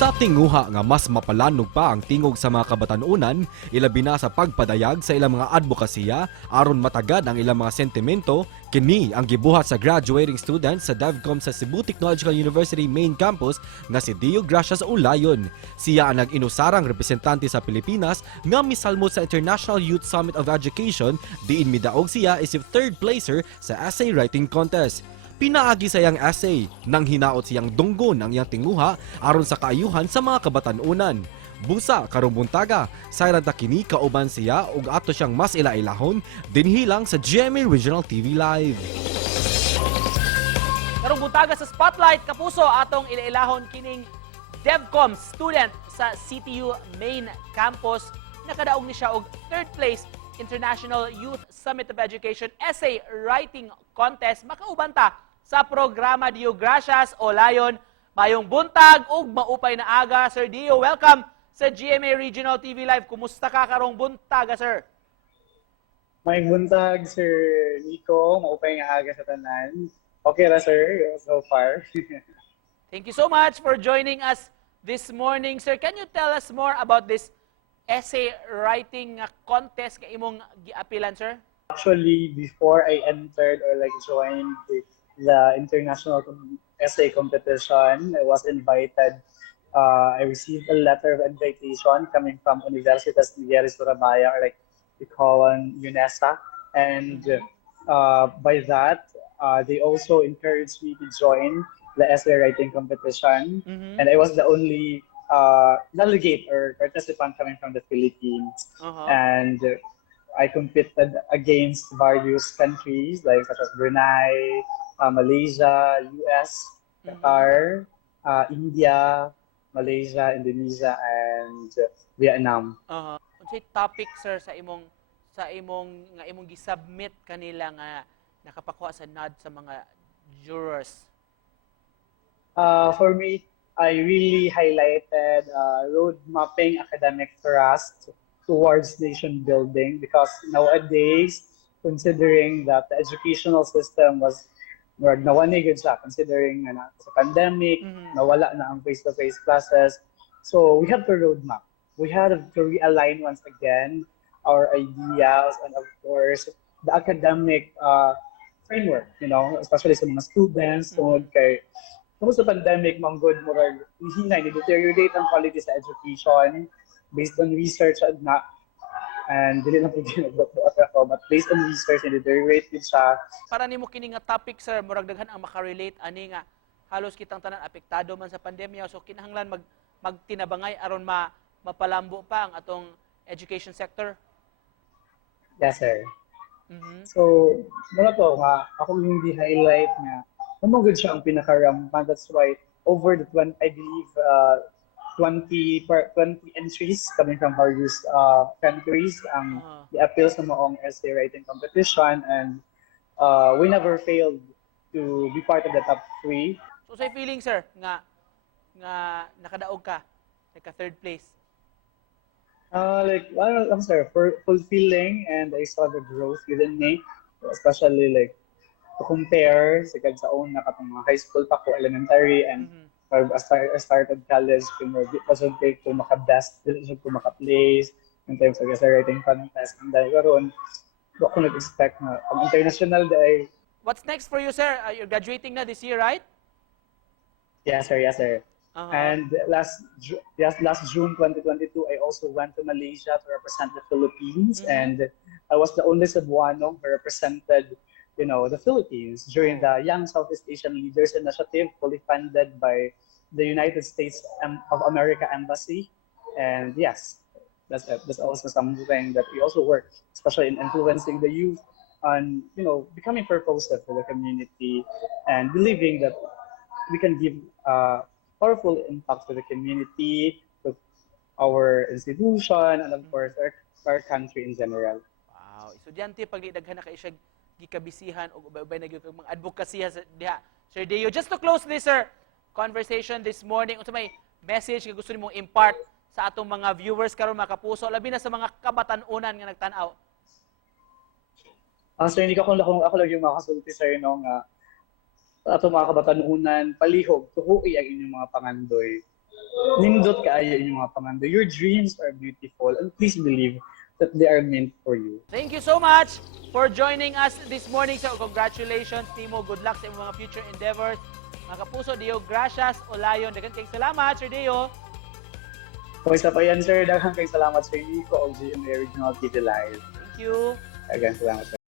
Sa tinguha nga mas mapalanog pa ang tingog sa mga kabatan-onan, ilabi na sa pagpadayag sa ilang mga advokasya aron matagad ang ilang mga sentimento, kini ang gibuhat sa graduating student sa DevCom sa Cebu Technological University Main Campus nga si Diogracias Olayon. Siya ang nag-inusarang representante sa Pilipinas nga misalmo sa International Youth Summit of Education, diin midaog siya isip third placer sa essay writing contest. Pinaagi sa iyang essay nang hinaot siyang dunggon ang iyang tinguha aron sa kaayuhan sa mga kabatan-onan. Busa karong buntaga, sayran ta kini kauban siya ug ato siyang mas ilailahon dinhi lang sa GMA Regional TV Live. Karong buntaga sa Spotlight, kapuso atong ilailahon kining DevCom student sa CTU Main Campus. Nakadaog ni siya og third place International Youth Summit of Education Essay Writing Contest. Makauban ta sa programa Diogracias Olayon. Mayong buntag ug maupay na aga. Sir Dio, welcome sa GMA Regional TV Live. Kumusta ka karong buntaga, sir? May buntag, Sir Nico. Maupay nga aga sa tanan. Okay ra, sir, so far. Thank you so much for joining us this morning, sir. Can you tell us more about this essay writing contest nga imong giapilan, sir? Actually, before I entered or joined the international essay competition, I was invited. I received a letter of invitation coming from Universitas Negeri Surabaya, or we call on UNESA, and by that, they also encouraged me to join the essay writing competition, and I was the only delegate or participant coming from the Philippines, and I competed against various countries such as Brunei, Malaysia, US, Qatar, India, Malaysia, Indonesia, and Vietnam. Unsay topic, sir, sa imong gi-submit kanila nga nakapakuha sa nod sa mga jurors? For me, I really highlighted road mapping academic thrust towards nation building, because nowadays, considering that the educational system was nawanigid siya, considering sa pandemic, nawala na ang face-to-face classes. So we have to roadmap. We have to realign once again our ideas and, of course, the academic framework, especially sa mga students, tungod kay sa pandemic, manggod mo rin, hinay, deteriorate ang quality sa education based on research na, and dili na po ginagdoktor ako, but based on research, deteriorate din siya. Para nimo kini nga topic, sir, murag daghan ang makarelate ani nga halos kitang tanan apektado man sa pandemya, so kinahanglan magtinabangay aron mapalambo pa ang atong education sector. Yes, sir. So, muna po nga, ako hindi highlight nga, umagod siya ang pinakarampan. That's why over the 20 entries coming from various countries ang i-appeal sa maong essay writing competition, and we never failed to be part of the top 3. So say feeling, sir, nga nakadaog ka, third place? I'm sorry, fulfilling, and I saw the growth within me, especially to compare sa una katong mga high school pa ko, elementary, and I started college, kung wasn't take to maka-best, dili ko maka-place in terms of essay writing contest. And dahil karon, ako nag-expect na pag international day. What's next for you, sir? You're graduating na this year, right? Yes, sir. Yes, sir. And last June 2022, I also went to Malaysia to represent the Philippines, and I was the only Cebuano who represented the Philippines during the Young Southeast Asian Leaders Initiative, fully funded by the United States of America Embassy. And yes, that's also something that we also work, especially in influencing the youth on, becoming purposive for the community and believing that we can give powerful impact to the community, to our institution, and of course, our country in general. Wow. Estudyante, pag daghan na kayo siya gikabisihan o ubay-ubay na mga advokasya diha. Sir Dio, just to close this, sir, conversation this morning, unsa may message nga gusto nimong impart sa atong mga viewers karon mga kapuso, labi na sa mga kabatan-onan nga nagtan-aw? Sir, hindi ako lang yung makasulti, sir, nga atong mga kabatan-onan, palihog, tuhuy ang inyong mga pangandoy. nindot kaayo inyong mga pangando. Your dreams are beautiful and please believe that they are meant for you. Thank you so much for joining us this morning. So, congratulations, Timo. Good luck sa iyong mga future endeavors. Mga kapuso, Diogracias Olayon. Daghang kayong salamat, Sir Dio. Kung isa pa yan, sir, daghang kayong salamat sa inyo ko og GMA Original TV Live. Thank you. Daghang salamat, sir.